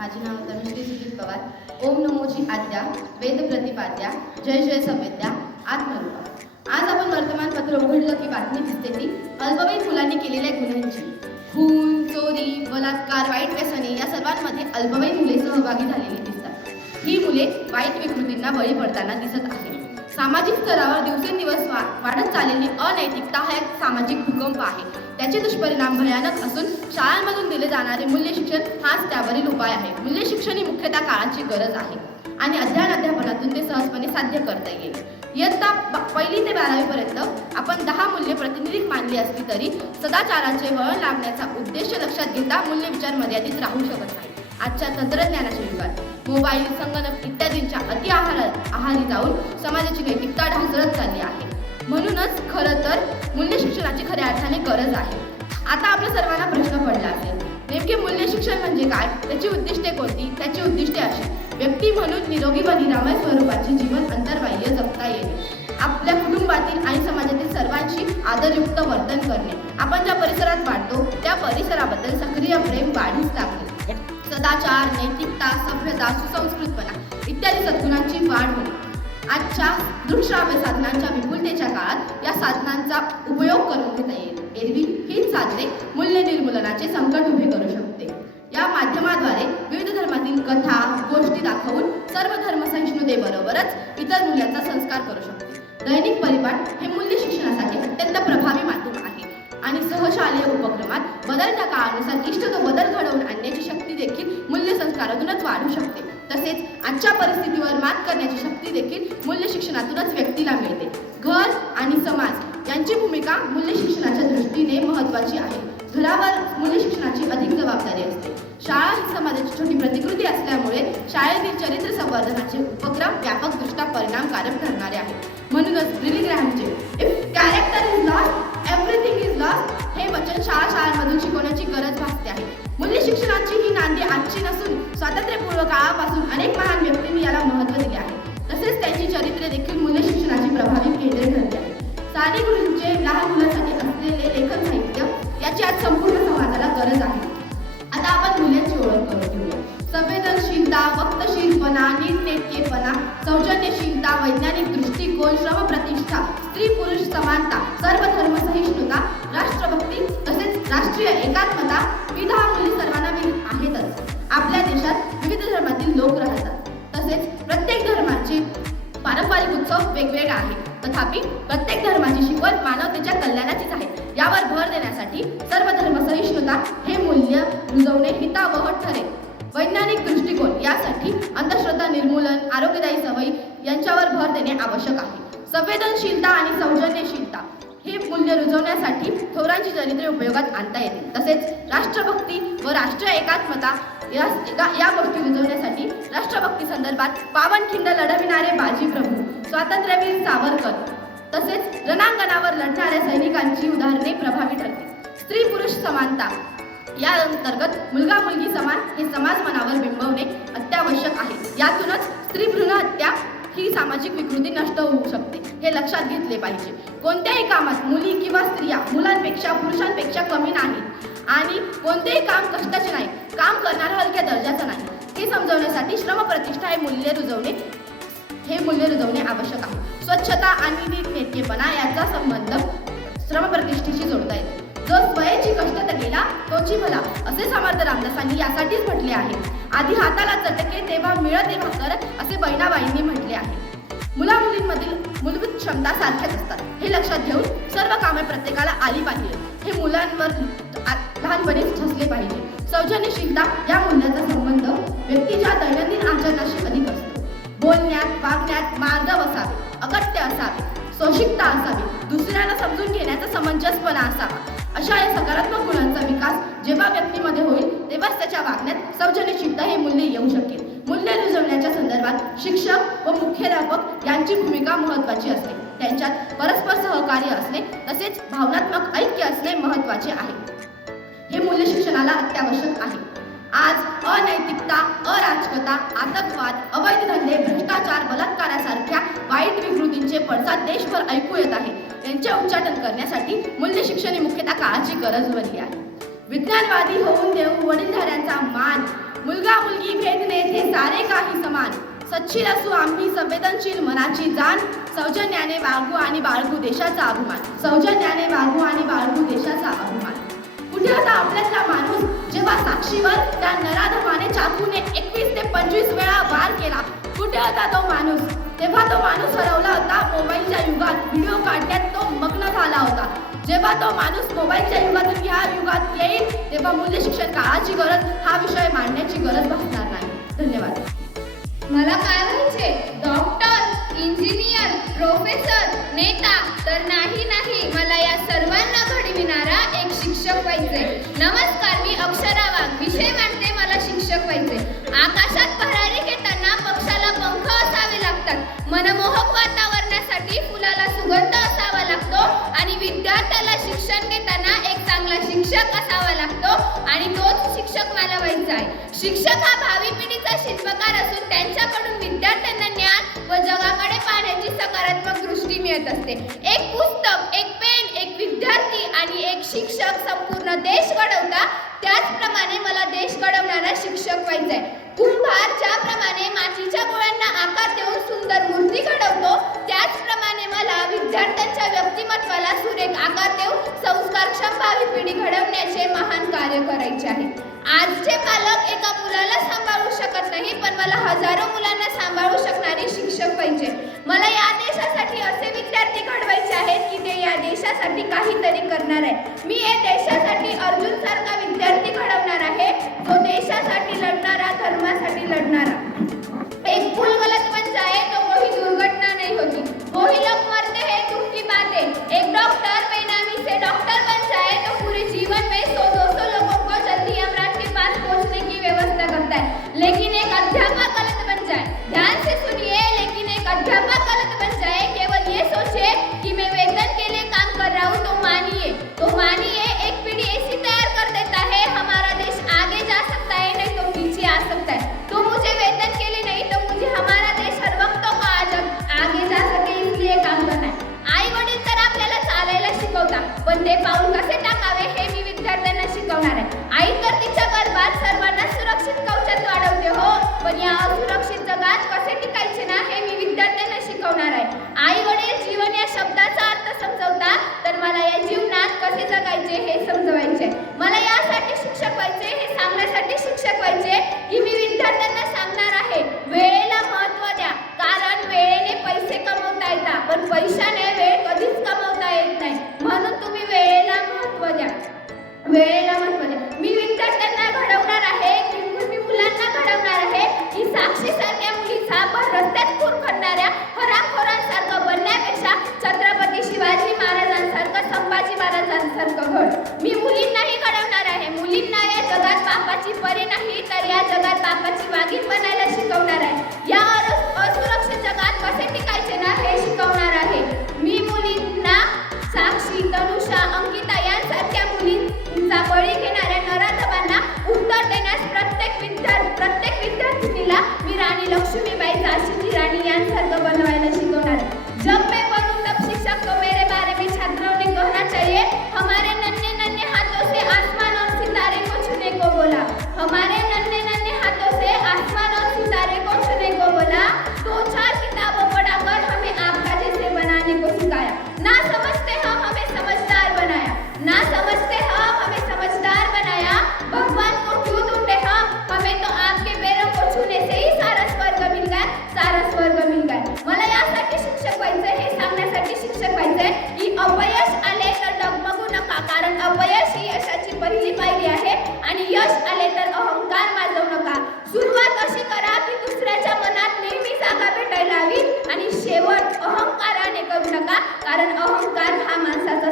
माझे नाव तनुश्री सुजित पवार। ओम नमोची आद्या, वेद प्रतिपाद्या, जय जय सवेद्या, आत्मरूपा। आज आपण वर्तमानपत्र उघडलं की बातमी दिसते ती अल्पवयीन मुलांनी केलेल्या गुन्ह्यांची। खून, चोरी, बलात्कार, वाईट व्यसने या सर्वांमध्ये अल्पवयीन मुले सहभागी झालेली दिसतात। ही मुले वाईट विकृतींना बळी पडताना दिसत आहेत। सामाजिक स्तरावर दिवसेंदिवस वाढत चाललेली अनैतिकता हा एक सामाजिक भूकंप आहे। त्याचे दुष्परिणाम भयानक असून शाळांमधून दिले जाणारे मूल्य शिक्षण हाच त्यावरील उपाय आहे। मूल्य शिक्षण ही मुख्यतः काळाची गरज आहे आणि अध्यापनातून ते सहजपणे साध्य करता येईल। इयत्ता 1ली ते 12वी पर्यंत आपण 10 मूल्ये प्रातिनिधिक मानली असली तरी सदाचाराचे वळण लागण्याचा उद्देश लक्षात घेता मूल्य विचार मर्यादित राहू शकत नाही। आजच्या तंत्रज्ञानाच्या युगात मोबाईल, संगणक इत्यादींच्या अति आहारी जाऊन समाजाची नैतिकता ढासळत चालली आहे। म्हणूनच खरं तर मूल्य शिक्षणाची खऱ्या अर्थाने गरज आहे। आता आपल्या सर्वांना प्रश्न पडला असेल, नेमके मूल्य शिक्षण म्हणजे काय, त्याची उद्दिष्टे कोणती? त्याची उद्दिष्टे अशी: व्यक्ती म्हणून निरोगी व निरामय स्वरूपाचे जीवन अंतर्बाह्य जगता येणे, आपल्या कुटुंबातील आणि समाजातील सर्वांशी आदरयुक्त वर्तन करणे, आपण ज्या परिसरात वाढतो त्या परिसराबद्दल सक्रिय प्रेम वाढीस लागणे, सदाचार, नैतिकता, सभ्यता, सुसंस्कृतपणा इत्यादी सद्गुणांची वाढ होणे। आजच्या दृकश्राव्य साधनांच्या विपुलतेच्या काळात या साधनांचा उपयोग करून घेता येईल। एरवी हीच साधने मूल्य निर्मूलनाचे संकट उभे करू शकते। या माध्यमाद्वारे विविध धर्मातील कथा, गोष्टी दाखवून सर्व धर्मसहिष्णुतेबरोबरच इतर मूल्यांचा संस्कार करू शकते। दैनिक परिपाठ हे मूल्य शिक्षणासाठी अत्यंत प्रभावी माध्यम आहे आणि सहशालेय उपक्रमात बदलत्या काळानुसार इष्ट तो बदल घडवून आणण्याची शक्ती देखील मूल्य संस्कारातूनच वाढू शकते। तसेच आजच्या परिस्थितीवर मात करण्याची शक्ती देखील मूल्य शिक्षणातूनच व्यक्तीला मिळते। घर आणि समाज यांची भूमिका मूल्य शिक्षणाच्या दृष्टीने महत्त्वाची आहे। घरावर मूल्य शिक्षणाची अधिक जबाबदारी असते। शाळा ही समाजाची छोटी प्रतिकृती असल्यामुळे शाळेतील चरित्र संवर्धनाचे उपक्रम व्यापकदृष्ट्या परिणामकारक ठरणारे आहेत। म्हणूनच बिली ग्रॅहमचे if character is lost everything is lost हे वचन शाळांमधून शिकवण्याची गरज भासते आहे। मूल्य शिक्षणाची ही नांदी आजची नसून स्वातंत्र्यपूर्व काळापासून अनेक महान व्यक्तींनी याला महत्त्व दिले आहे। तसेच त्यांची चरित्रे देखील मूल्य शिक्षणाची प्रभावी केंद्रे ठरली आहेत। साने गुरूंचे लहान मुलांसाठी असलेले लेखन साहित्य याची आज संपूर्ण समाजाला गरज आहे। आता आपण मूल्यांची ओळख करून घेऊया। संवेदनशीलता, वक्तशीलपणा, नीटनेटकेपणा, सौजन्यशीलता, वैज्ञानिक दृष्टिकोन, श्रमप्रतिष्ठा, स्त्री पुरुष समानता, सर्व धर्म सहिष्णुता, राष्ट्रभक्ती तसेच राष्ट्रीय एकात्मता ही 10 मूल्ये सर्वांना आहेतच। आपल्या देशात विविध धर्मातील लोक राहतात। तसेच प्रत्येक धर्माचे पारंपरिक उत्सव वेगवेगळे आहेत। तथापि प्रत्येक धर्माची शिकवण मानवतेच्या कल्याणाचीच आहे। यावर भर देण्यासाठी सर्व धर्म सहिष्णुता हे मूल्य रुजवणे हितावह ठरेल। वैज्ञानिक दृष्टिकोन यासाठी अंधश्रद्धा निर्मूलन, आरोग्यदायी सवयी यांच्यावर भर देणे आवश्यक आहे। संवेदनशीलता आणि सौजन्यशीलता हे मूल्य रुजवण्यासाठी थोरांची चरित्रे उपयोगात आणता येतील। तसेच राष्ट्रभक्ती व राष्ट्रीय एकात्मता या गोष्टी रुजवण्यासाठी राष्ट्रभक्ती संदर्भात पावनखिंड लढविणारे बाजी प्रभू, स्वातंत्र्यवीर सावरकर तसेच रणांगणावर लढणाऱ्या सैनिकांची उदाहरणे प्रभावी ठरतील। स्त्री पुरुष समानता या अंतर्गत मुलगा मुलगी समान हे समाज मनावर बिंबवणे अत्यावश्यक आहे। यातूनच स्त्री भ्रूण हत्या ही सामाजिक विकृती नष्ट होऊ शकते हे लक्षात घेतले पाहिजे। कोणत्याही कामात मुली किंवा स्त्रिया मुलांपेक्षा पुरुषांपेक्षा कमी नाहीत आणि कोणतेही काम कष्टाचे नाही, काम करणारा हलक्या दर्जाचा नाही हे समजवण्यासाठी श्रमप्रतिष्ठा हे मूल्य रुजवणे आवश्यक आहे। स्वच्छता आणि नीटनेटकेपणा याचा संबंध श्रमप्रतिष्ठेशी जोडता येतो। जो स्वयंची कष्ट केला तोची भला असे समर्थ रामदासांनी यासाठीच म्हटले आहे। आधी हाताला चटके तेव्हा मिळते भाकर असे बहिणाबाईंनी म्हटले आहे। मुला मुलींमधील मूलभूत क्षमता सारख्याच असतात हे लक्षात घेऊन सर्व कामे प्रत्येकाला आली पाहिजे हे मुलांवर लहानपणीच ठसले पाहिजे। सौजन्यशीलता या मूल्याचा संबंध व्यक्तीच्या दैनंदिन आचरणाशी अधिक असतो। बोलण्यात, वागण्यात मार्गव असावे, अकट्य असावे, सोशिकता असावी, दुसऱ्याला समजून घेण्याचा समंजसपणा असावा। अशा या सकारात्मक गुणांचा विकास जेव्हा व्यक्तीमध्ये होईल तेव्हाच त्याच्या वागण्यात सौजन्यशीलता हे मूल्य येऊ शकेल। मूल्य रुजवण्याच्या संदर्भात शिक्षक व मुख्याध्यापक यांची भूमिका महत्त्वाची असते। त्यांच्यात परस्पर सहकार्य असणे तसेच भावनात्मक ऐक्य असणे महत्त्वाचे आहे। हे मूल्य शिक्षणाला अत्यावश्यक आहे। आज अनैतिकता, अराजकता, आतंकवाद, अवैध धंदे, भ्रष्टाचार, बलात्कारासारख्या वाईट विकृतींचे पडसाद देशभर ऐकू येत आहे। यांचे उच्चाटन करण्यासाठी मूल्य शिक्षण ही मुख्यतः काळाची गरज बनली आहे। विज्ञानवादी होऊन देऊ वडीलधाऱ्यांचा मान, मुलगा मुलगी सारे काही समान. सच्शील असू आम्ही संवेदनशील मनाची जाण. सौजन्याने वागू आणि बाळगू देशाचा अभिमान. सौजन्याने वागू आणि बाळगू देशाचा अभिमान. कुठे होता आपल्यातला माणूस जेव्हा साक्षीवर त्या नराधमाने चाकूने 21 ते 25 वेळा वार केला? कुठे होता तो माणूस? तेव्हा तो माणूस हरवला होता मोबाईलच्या युगात. व्हिडिओ काढण्यात तो मग्न झाला होता. जेव्हा तो माणूस मोबाईलच्या युगातून ह्या युगात येईल तेव्हा मूल्य शिक्षण काळाची गरज हा विषय मांडण्याची गरज भासणार नाही. धन्यवाद. मला काय व्हायचे? डॉक्टर, इंजिनियर, प्रोफेसर, नेता तर नाही. मला या सर्वांना घडविणारा एक शिक्षक व्हायचे. नमस्कार, मी अक्षरा वाघ. विषय मांडते, मला शिक्षक व्हायचे. आकाशात भरारी घेताना पक्षाला पंख असावे लागतात. मनमोहक वातावरणासाठी फुलाला सुगंध असावा लागतो आणि विद्यार्थ्याला शिक्षण घेताना एक चांगला शिक्षक असावा लागतो आणि तोच शिक्षक मला व्हायचा आहे. शिक्षक हा भावी पिढीचा शिल्पकार असून त्यांच्याकडून विद्यार्थ्यांना ज्ञान व जगाकडे पाहण्याची सकारात्मक दृष्टी मिळत असते. एक पुस्तक, एक पेन, एक विद्यार्थी आणि एक शिक्षक संपूर्ण देश घडवतात. त्याचप्रमाणे मला देश घडवणारा शिक्षक व्हायचा आहे. कुंभार ज्याप्रमाणे मातीच्या गोळ्यांना आकार देऊन सुंदर मूर्ती घडवतो त्याचप्रमाणे मला विद्यार्थ्यांच्या व्यक्तिमत्वाला सुरेख आकार देऊन संस्कारक्षम भावी पिढी घडवण्याचे महान कार्य करायचे आहे. आजचे पालक एका मुलाला सांभाळू शकत नाही, पण मला हजारो मुलांना सांभाळू शकणारे शिक्षक पाहिजे. मला या देशासाठी असे विद्यार्थी घडवायचे आहेत की ते या देशासाठी काहीतरी करणार आहे. मी या देशासाठी अर्जुन सारखा विद्यार्थी घडवणार आहे, जो देशासाठी लढणारा, धर्मासाठी लढणारा. एक भूल गलत बन जाए तो कोई दुर्घटना नहीं होती. वही लोग मरते हैं, दुख की बात है. एक डॉक्टर बेनामी से डॉक्टर बन जाए तो पूरे जीवन में 100-200 लोगों को जल्दी यमराज के पास पहुंचने की व्यवस्था करता है. लेकिन एक अध्यापक गलत बन जाए, ध्यान से सुनिए, लेकिन एक अध्यापक गलत बन जाए, केवल ये सोचे कि मैं वेतन के लिए काम कर रहा हूँ, तो मानिए एक पीढ़ी ऐसी तैयार कर देता है. हमारा देश आगे जा सकता है, नहीं तो पीछे आ सकता है. तो मुझे वेतन के लिए नहीं, तो मुझे हमारा देश हर वक्तों का आगे जा सके इसलिए काम करना है. आई वडील तर आपल्याला चालायला शिकवतात, पण ते पाऊल कसे टाकावे हे मी विद्यार्थ्यांना शिकवणार आहे. आई तर तिच्या गर्भात सर्वांना सुरक्षित कवचात वाढवते हो, पण या असुरक्षित जगात कसे टिकायचे ना हे मी विद्यार्थ्यांना शिकवणार आहे. आई वडील जीवन या शब्दाचा अर्थ समजवतात, तर मला या जीवनात कसे जगायचे हे समजवायचे. मला यासाठी शिक्षक व्हायचे, हे सांगण्यासाठी शिक्षक व्हायचे की मी विद्यार्थ्यांना सांगणार आहे वेळेला महत्त्व द्या, कारण वेळेने पैसे कमवता येतात, पण पैशाने वेळ कधीच कमवता येत नाही. म्हणून तुम्ही वेळेला महत्त्व द्या, वेळेला महत्त्व द्या. मी विद्यार्थ्यांना घडवणार आहे, मी मुलांना घडवणार आहे की साक्षी सारख्या मुलीचा भर रस्त्यात खून करणाऱ्या हरामखोरांसारखं बनण्यापेक्षा छत्रपती शिवाजी महाराजांसारखं, संभाजी महाराजांसारखं घड. मी मुलींनाही घडवणार आहे. मुलींना या जगात बापाची परी नाही, तर या जगात बापाची वाघीण बनायला शिकवणार आहे. या असुरक्षित जगात कसे टिकायचे ना हे शिकवणार आहे. मी मुलींना साक्षी, तनुषा, अंकिता यांसारख्या मुलींचा बळी घेणाऱ्या नराधमांना उत्तर देण्यास प्रत्येक विद्यार्थिनीला मी राणी लक्ष्मीबाई, झाशीची राणी यांसारखं बनवायला शिकवणार आहे. जब मैं बनूं तब शिक्षक को मेरे बारे में छात्रों ने कहना चाहिए, हमारे नन्हे नन्हे हाथों से आसमान और सितारे को छूने को बोला. हमारे नन्हे नन्हे हाथों से आसमान और सितारे को छूने को बोला. 2-4 किताबों पढ़ाकर हमें आपका जैसे बनाने को सिखाया. ना समझते हम हमें समझदार बनाया, ना समझते हम हमें समझदार बनाया. भगवान को क्यों ढूंढे हम, हमें तो आपके पैरों को छूने से ही सारा स्वर्ग मिल गया, सारा स्वर्ग मिल गया. मला यासाठी शिक्षक व्हायचंय, हे सांगण्यासाठी शिक्षक व्हायचंय की अपयश आले तर डगमगू नका, कारण अपयश ही यशाची पहिली पायरी आहे आणि यश आले तर अहंकार माजवू नका. सुरुवात अशी करा की दुसऱ्याच्या मनात नेहमी जागा भेटायला हवी आणि शेवट अहंकाराने करू नका, कारण अहंकार हा माणसाचा